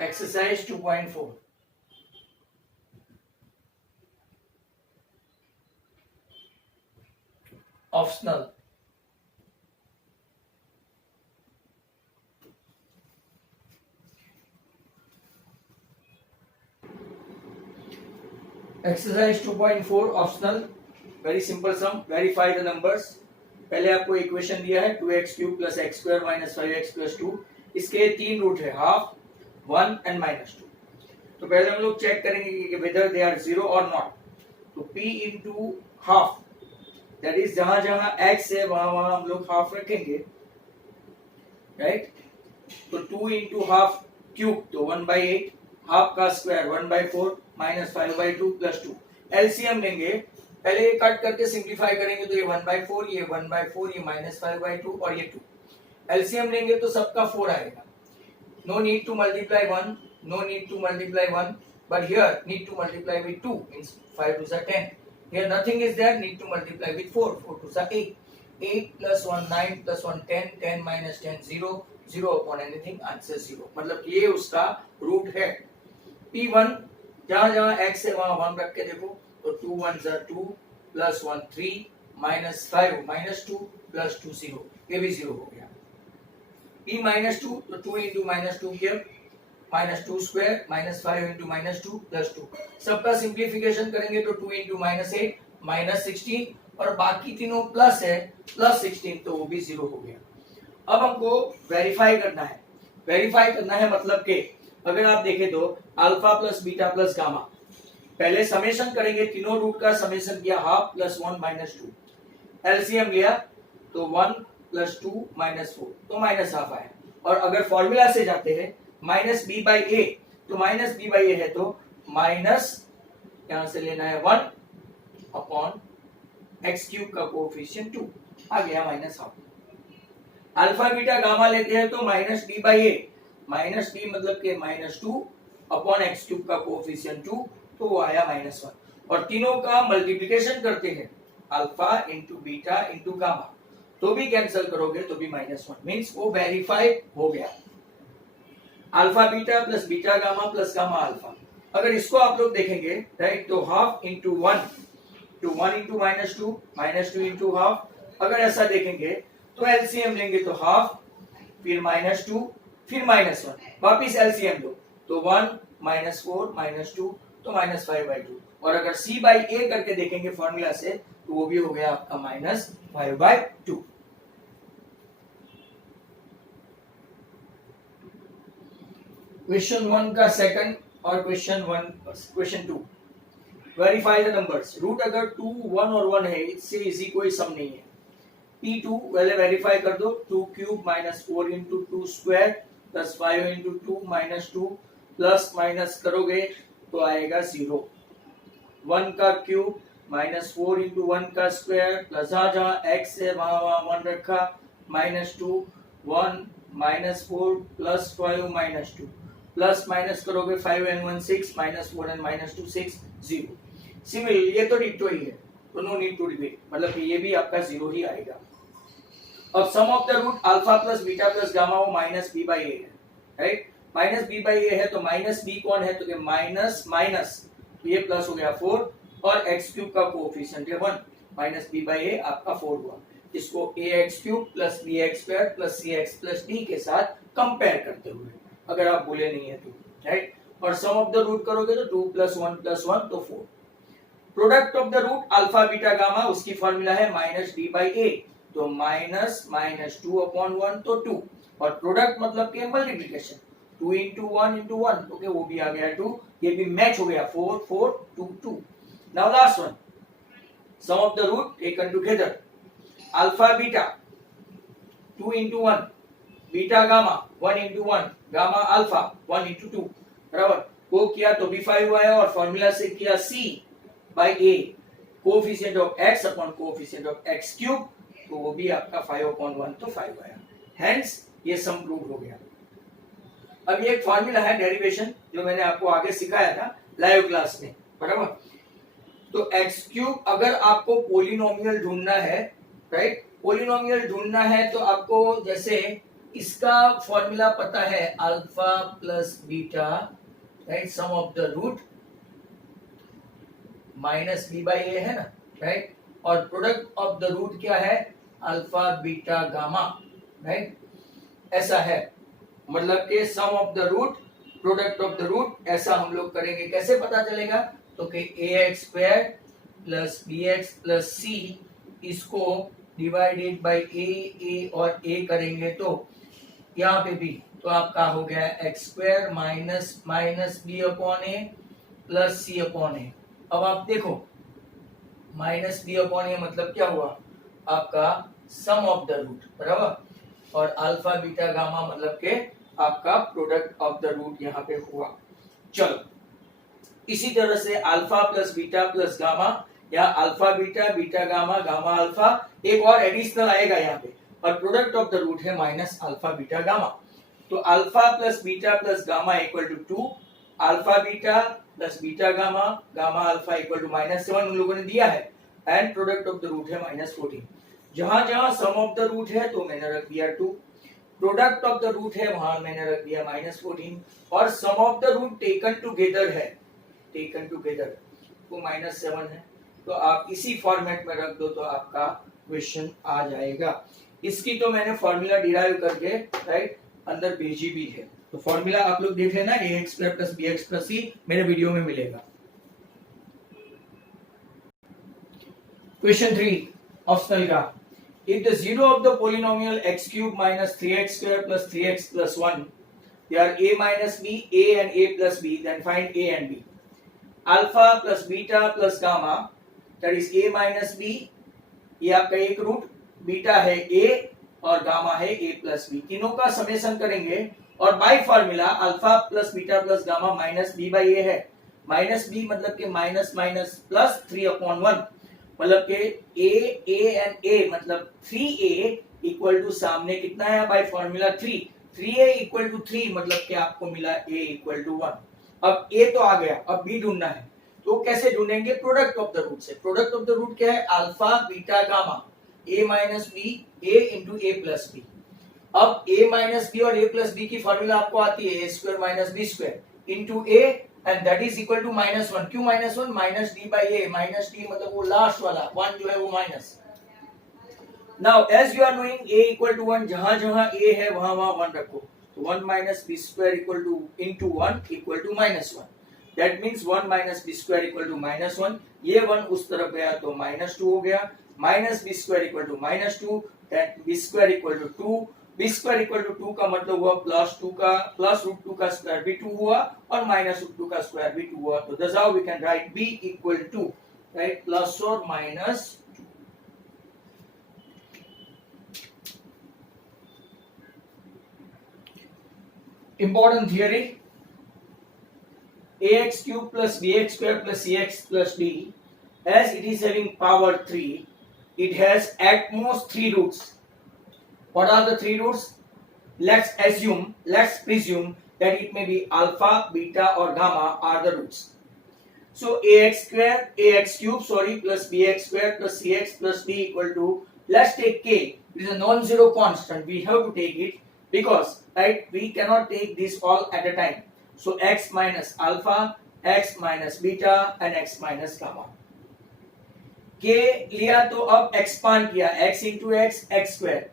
Exercise 2.4 optional. Exercise 2.4 optional. Very simple some, verify the numbers. पहले आपको equation दिया है 2x³ plus x square minus 5x plus 2। इसके तीन रूट है, हाफ, 1 एंड -2। तो पहले हम लोग चेक करेंगे कि वेदर दे आर जीरो और नॉट। तो p into half, that is जहां जहां x है वहां वहां हम लोग हाफ रखेंगे, राइट। तो 2 इंटू हाफ क्यूब, तो 1/8, हाफ का स्क्वायर 1/4 माइनस 5/2 प्लस 2। एलसीएम लेंगे, पहले ये कट करके सिंप्लीफाई करेंगे तो ये 1/4, ये 1/4, ये माइनस 5/2 और ये 2। एलसीएम लेंगे तो सबका 4 आएगा। No need to multiply 1, no need to multiply 1, but here need to multiply with 2, means 5 2s are 10. Here nothing is there, need to multiply with 4, 4 2s are 8, 8 plus 1 9 plus 1 10, 10 minus 10 0, 0 upon anything, answer 0। मतलब ये उसका root है। P1 जहां जहां x है वहां 1 रख के देखो, तो 2 1s are 2 plus 1 3 minus 5 minus 2 plus 2 0, ये भी 0 हो गया। P -2, तो 2 into -2 किया, -2 स्क्वायर माइनस 5 इंटू -2 प्लस 2। सबका सिंप्लीफिकेशन करेंगे तो 2 इंटू -8 -16, और बाकी तीनों प्लस है, प्लस 16, तो वो भी 0 हो गया। अब हमको वेरीफाई करना है। वेरीफाई करना है मतलब कि अगर आप देखें तो alpha plus beta plus gamma, पहले समेशन करेंगे, तीनों रूट का समेशन किया, हाफ प्लस 1 माइनस 2। एलसीएम लिया तो 1 प्लस 2 माइनस 4, तो माइनस हाफ आया। और अगर फॉर्मूला से जाते हैं माइनस बी बाई ए, तो माइनस बी बाई ए है तो माइनस यहां से लेना है 1 अपॉन एक्स क्यूब का कोएफिशिएंट 2, आ गया minus half. Alpha beta gamma लेते हैं तो minus D by A, minus D मतलब के -2 अपॉन एक्स क्यूब का कोएफिशिएंट 2, तो वो आया -1। और तीनों का मल्टीप्लिकेशन करते हैं, alpha into beta into gamma, तो भी कैंसिल करोगे तो भी -1, मींस वो वेरीफाई हो गया। Alpha beta plus beta gamma plus gamma alpha. अगर इसको आप लोग देखेंगे, राइट, तो हाफ इंटू 1, तो 1 इंटू -2 इंटू हाफ। अगर ऐसा देखेंगे तो एलसीएम लेंगे तो हाफ, फिर -2, फिर -1, वापिस एलसीएम लो तो 1 -4 -2, तो -5/2। और अगर c बाई ए करके देखेंगे फॉर्मूला से, तो वो भी हो गया आपका -5/2। क्वेश्चन 1 का सेकंड और question 2, verify the numbers. Root अगर 2 1 और 1 है, इससे इजी कोई सम नहीं है। P2 पहले वेरीफाई कर दो, 2 cube minus 4 into 2 square plus 5 into 2 minus 2, plus minus करोगे तो आएगा 0। 1 का क्यूब माइनस 4 इंटू 1 का स्क्वायर प्लस जहां x है वहां वहां 1 रखा, -2 1 -4 प्लस 5 -2, प्लस माइनस करोगे 5 and 1 6, -4 and -2 6, 0। सिमिलरली ये तो डिक्टो ही है, तो नो नीड टू रिपीट, मतलब कि ये भी आपका 0 ही आएगा। अब sum of the root alpha plus beta plus gamma, वो माइनस बी बाई ए है, right. Minus b by a है तो माइनस बी कौन है, तो माइनस माइनस, तो ये प्लस हो गया 4, और एक्स क्यूब का कोएफिशिएंट है 1, माइनस बी बाई ए आपका 4 हुआ। इसको a x cube plus b x square plus c x plus d के साथ कंपेयर करते हुए, अगर आप भूले नहीं है तो, राइट। और सम ऑफ द रूट करोगे तो 2 + 1 + 1 तो 4। Product of the root alpha beta gamma, उसकी फॉर्मूला है -d/a, तो -(-2 upon 1) तो 2। और प्रोडक्ट मतलब के मल्टीप्लिकेशन, 2 × 1 × 1, ओके, वो भी आ गया 2, ये भी मैच हो गया, 4 4 2 2। Now last one, sum of the root taken together, alpha beta 2 × 1, beta gamma 1 × 1, gamma alpha 1 × 2, बराबर। वो किया तो भी 5 आया, और फॉर्मूला से किया c/a, coefficient of x upon coefficient of x cube, तो वो भी आपका 5/1, तो 5 आया। हेंस ये सम प्रूव हो गया। अब ये एक फॉर्मूला है डेरिवेशन, जो मैंने आपको आगे सिखाया था लाइव क्लास में, बराबर। तो x क्यूब अगर आपको पोलिनोमियल ढूंढना है, राइट, पोलिनोमियल ढूंढना है तो आपको जैसे इसका फॉर्मूला पता है alpha plus beta, right, sum of the root minus b by a है ना, राइट, और प्रोडक्ट ऑफ द रूट क्या है, अल्फा बीटा गामा, राइट, ऐसा है, मतलब कि sum of the root product of the root, ऐसा हम लोग करेंगे। कैसे पता चलेगा, तो कि ax square plus bx plus c इसको डिवाइडेड बाय a और a करेंगे तो यहाँ पे भी तो आपका हो गया x square minus minus b upon a plus c upon a. अब आप देखो माइनस बी अपॉन ए मतलब क्या हुआ, आपका सम ऑफ द रूट, बराबर, और अल्फा बीटा गामा मतलब के आपका प्रोडक्ट ऑफ द रूट यहाँ पे हुआ। चलो इसी तरह से alpha plus beta plus gamma या alpha beta beta gamma gamma alpha, एक और एडिशनल आएगा यहाँ पे, और प्रोडक्ट ऑफ द रूट है माइनस अल्फा बीटा गामा। तो alpha plus beta plus gamma equal to 2, alpha beta plus beta gamma gamma alpha equal to -7 उन लोगों ने दिया है, and product of the root है -14। जहां जहां सम ऑफ द रूट है तो मैंने रख दिया 2, प्रोडक्ट ऑफ द रूट है वहां मैंने रख दिया -14, और sum of the root taken together है, टेकन टुगेदर वो -7 है। तो आप इसी फॉर्मेट में रख दो तो आपका क्वेश्चन आ जाएगा। इसकी तो मैंने फॉर्मूला डिराइव करके, राइट, अंदर भेजी भी है, तो फॉर्मूला आप लोग देख लेना, ax square plus bx plus c मेरे वीडियो में मिलेगा। क्वेश्चन 3 ऑप्शनल का, if the zero of the polynomial x cube minus 3x square plus 3x plus 1 they are a minus b, a and a plus b, then find a and b. Alpha plus beta plus gamma, that is a minus b, ये आपका एक root, beta है a और gamma है a plus b, तीनों का summation करेंगे, और by formula alpha plus beta plus gamma minus b by a है, माइनस b मतलब कि माइनस माइनस प्लस 3/1, मतलब के a एंड a मतलब 3a इक्वल टू सामने कितना है by formula 3, 3a equal to 3 मतलब कि आपको मिला a इक्वल टू 1। अब a तो आ गया, अब b ढूंढना है, तो कैसे ढूंढेंगे, प्रोडक्ट ऑफ द रूट से। प्रोडक्ट ऑफ द रूट क्या है, alpha beta gamma a minus B a into a plus B. अब a माइनस बी और a प्लस बी की फॉर्मूला आपको आती है a square minus B square into a, and that is equal to -1। क्यों -1, minus D by A, minus D मतलब वो last वाला 1 जो है वो minus. Now as you are knowing a equal to 1, जहां जहां a है वहां वहां 1 रखो, तो 1 minus B square equal to into 1 equal to -1, that means 1 minus B square equal to -1, ये 1 उस तरफ गया तो -2 हो गया, minus B square equal to -2, that B square equal to 2, B square equal to 2 का मतलब हुआ प्लस 2 का प्लस रूट 2 का स्क्वायर भी 2 हुआ, और माइनस रूट 2 का स्क्वायर भी 2 हुआ, तो that's how we can write b equal to, right, plus और minus 2। Important theory, ax cube plus bx square plus cx plus d, as it is having power 3, it has at most 3 roots. What are the 3 roots? Let's presume that it may be alpha, beta or gamma are the roots. So ax cube plus bx square plus cx plus d equal to, let's take k, it is a non-zero constant, we have to take it because, right, we cannot take this all at a time. So x minus alpha, x minus beta and x minus gamma. k लिया तो अब expand किया, x into x, x square,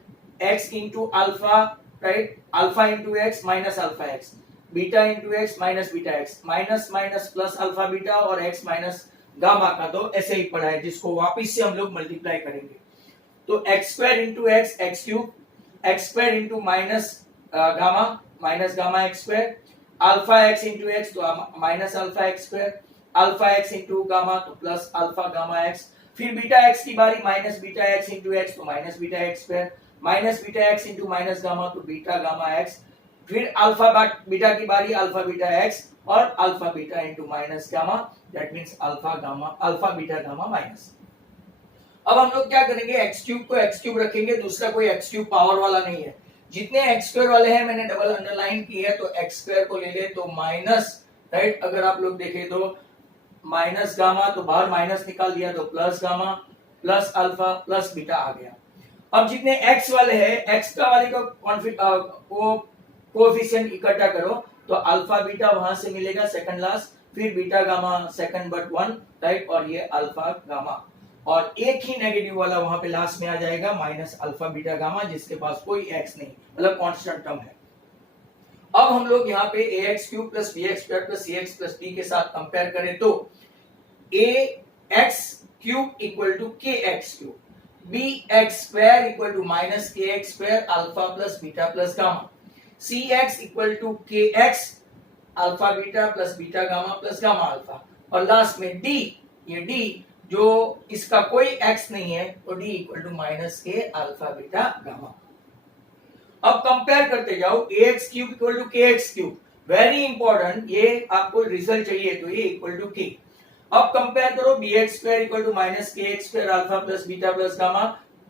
x into alpha, right, alpha into x minus alpha x, beta into x minus beta x, minus minus plus alpha beta और x minus gamma का तो ऐसे ही पढ़ा है, जिसको वापस से हम लोग मल्टीप्लाई करेंगे, तो x square into x, x cube, x square into minus gamma x square, alpha x into x तो minus alpha x square, alpha x into gamma तो plus alpha gamma x, फिर बीटा x की बारी, minus beta x into x तो minus beta x square, minus beta x into minus gamma तो beta gamma x, फिर alpha beta की बारी, alpha beta x और alpha beta into minus gamma, that means alpha beta gamma minus. अब हम लोग क्या करेंगे, x क्यूब को x क्यूब रखेंगे, दूसरा कोई x क्यूब पावर वाला नहीं है, जितने x स्क्वायर वाले हैं मैंने डबल अंडरलाइन की है, तो x स्क्वायर को ले ले तो माइनस, राइट, अगर आप लोग देखें तो माइनस गामा, तो बाहर माइनस निकाल दिया तो plus gamma plus alpha plus beta आ गया। अब जितने x वाले हैं, x का वाले का कोएफिशिएंट इकट्ठा करो तो अल्फा बीटा वहां से मिलेगा सेकंड लास्ट, फिर beta gamma second but one, right, और ये अल्फा गामा, और एक ही नेगेटिव वाला वहां पे लास्ट में आ जाएगा माइनस अल्फा बीटा गामा, जिसके पास कोई x नहीं, मतलब कांस्टेंट टर्म है। अब हम लोग यहाँ पे ax cube plus bx square plus cx plus d के साथ कंपेयर करें तो ax cube equal to kx cube, bx square equal to minus kx square alpha plus beta plus gamma, cx equal to kx alpha beta plus beta gamma plus gamma alpha, और last में d, ये d जो इसका कोई x नहीं है तो d equal to minus k alpha beta gamma. अब कंपेयर करते जाओ, ax cube equal to kx cube, very important, ये आपको रिजल्ट चाहिए तो ये इक्वल टू k। अब कंपेयर करो bx square equal to minus kx square alpha plus beta plus gamma,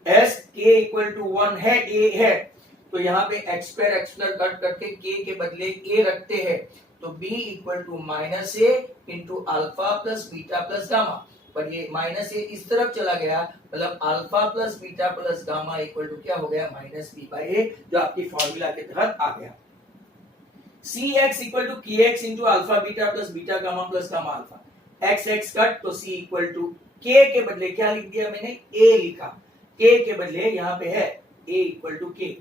s k equal to 1 है, a है, तो यहाँ पे x स्क्वायर कट करके k के बदले a रखते हैं, तो b equal to minus a into alpha plus beta plus gamma, पर ये माइनस a इस तरफ चला गया, मतलब alpha plus beta plus gamma equal to क्या हो गया, माइनस b बाई a, जो आपकी फॉर्मूला के तहत आ गया। cx equal to kx into alpha beta plus beta gamma plus gamma alpha, x x cut, तो c इक्वल टू k के बदले क्या लिख दिया मैंने, a लिखा, k के बदले यहाँ पे है a equal to k,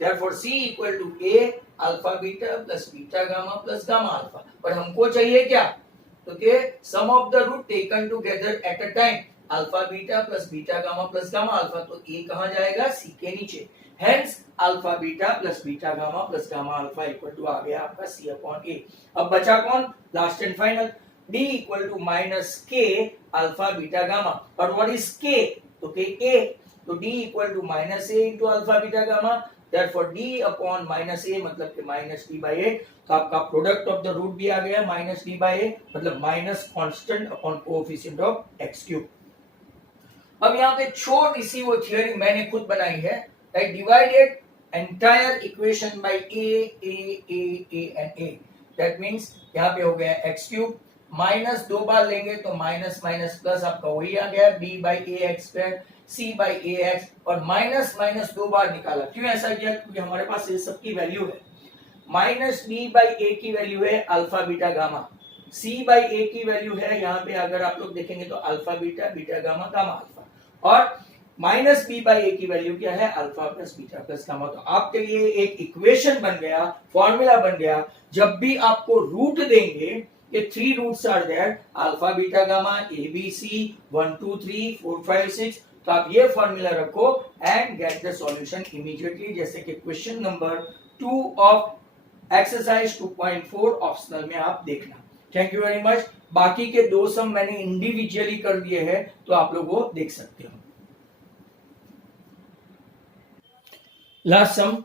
therefore c equal to a alpha beta plus beta gamma plus gamma alpha, पर हमको चाहिए क्या, तो के sum of the root taken together at a time alpha beta plus beta gamma plus gamma alpha, तो a कहां जाएगा, c के नीचे, hence alpha beta plus beta gamma plus gamma alpha equal to आ गया आपका c अपॉन a। अब बचा कौन, last and final, d equal to minus k alpha beta gamma, और व्हाट इज k, तो k a, तो d equal to minus a into alpha beta gamma, therefore d upon minus a मतलब कि minus d by a, तो आपका product of the root भी आ गया minus d by a, मतलब minus constant upon coefficient of x cube. अब यहाँ पे छोटी सी वो थियरी मैंने खुद बनाई है, right, divided entire equation by a and a, that means यहाँ पे हो गया x क्यूब, माइनस दो बार लेंगे तो माइनस माइनस प्लस आपका वही आ गया b by a x square, c by a x, और माइनस माइनस दो बार निकाला, क्यों ऐसा किया, क्योंकि हमारे पास ये सब की वैल्यू है, माइनस b बाई a की वैल्यू है alpha beta gamma, c by a की वैल्यू है यहाँ पे अगर आप लोग देखेंगे तो alpha beta beta gamma gamma alpha, और माइनस b बाई a की वैल्यू क्या है, alpha plus beta plus gamma. तो आपके लिए एक इक्वेशन बन गया, फॉर्मूला बन गया, जब भी आपको रूट देंगे, ये three roots are there, alpha beta gamma a b c 1 2 3 4 5 6, तो आप ये फॉर्मूला रखो and get the solution immediately, जैसे कि question number 2 of exercise 2.4 optional में आप देखना। Thank you very much. बाकी के दो सम मैंने इंडिविजुअली कर दिए हैं, तो आप लोग वो देख सकते हो। Last sum,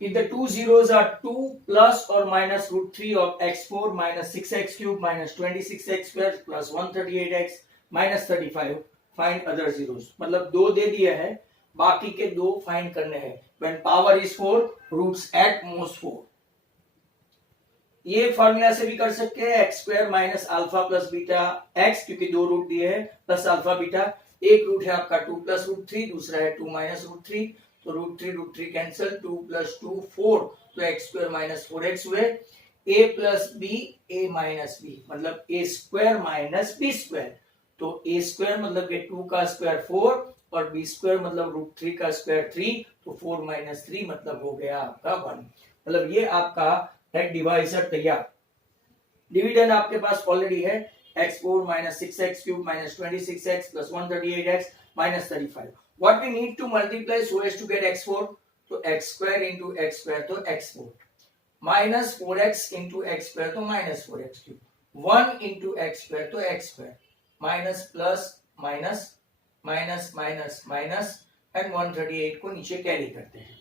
if the two zeros are 2 plus or minus root 3 of x4 minus 6x cube minus 26x square plus 138x minus 35, find other zeros, मतलब दो दे दिया है, बाकी के दो फाइंड करने हैं। when power is 4, roots at most 4, ये फॉर्मूला से भी कर सकते हैं, x square minus alpha plus beta x, क्योंकि दो रूट दिए हैं, प्लस अल्फा बीटा, एक रूट है आपका 2 प्लस रूट 3, दूसरा है 2 माइनस रूट 3, तो रूट थ्री कैंसिल, 2 प्लस 2 4, तो एक्स स्क्वायर माइनस 4x हुए, a plus B a minus B, मतलब a square minus B square, तो a स्क्वायर मतलब कि 2 का स्क्वायर 4 और b स्क्वायर मतलब रूट 3 का स्क्वायर 3, तो 4 माइनस 3 मतलब हो गया आपका 1, मतलब ये आपका एक डिवाइजर तैयार। डिविडेंड आपके पास ऑलरेडी है, x4 minus 6x cube minus 26x plus 138x minus 35. What we need to multiply so as to get x4? तो x square into x square तो x4 minus 4x into x square तो minus 4x cube 1 into x square तो x square minus plus minus minus minus minus and 138 को नीचे carry करते हैं।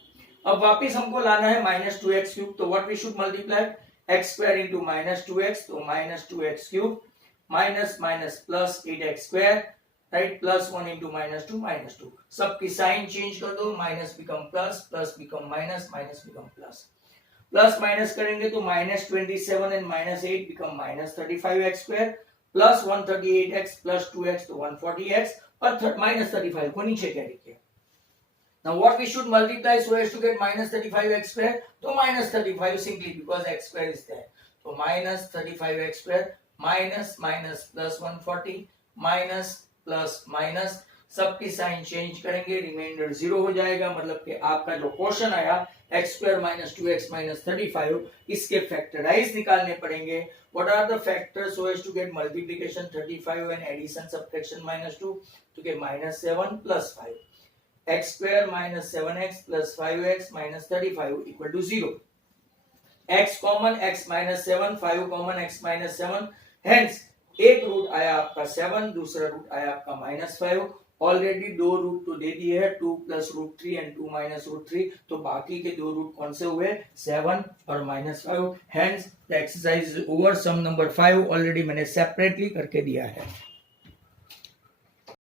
अब वापस हमको लाना है minus 2x cube, तो what we should multiply? x square into minus 2x तो minus 2x cube minus minus plus 8x square, right, plus 1 into minus 2 minus 2, सबकी साइन चेंज कर दो, minus become plus, plus become minus, minus become plus, plus minus करेंगे तो minus 27 and minus 8 become minus 35x square plus 138x plus 2x तो 140x और minus 35 को नीचे carry किया। Now what we should multiply so as to get minus 35x square? So minus 35 simply because x square is there. So minus 35x square minus minus plus 140 minus plus minus सबकी sign change करेंगे, reminder 0 हो जाएगा, मतलब कि आपका जो question आया x square minus 2x minus 35 इसके फैक्टराइज निकालने पड़ेंगे. What are the factors so as to get multiplication 35 and addition subtraction -2 तो के -7 plus 5 x square minus 7x plus 5x minus 35 equal to 0. x common x minus 7 5 common x minus 7 hence एक रूट आया आपका 7 दूसरा root आया आपका -5. Already दो रूट तो दे दिए है 2 plus root 3 and 2 minus root 3 तो बाकी के दो रूट कौन से हुए 7 और -5. Hence the exercise is over. Sum number 5 already मैंने सेपरेटली करके दिया है.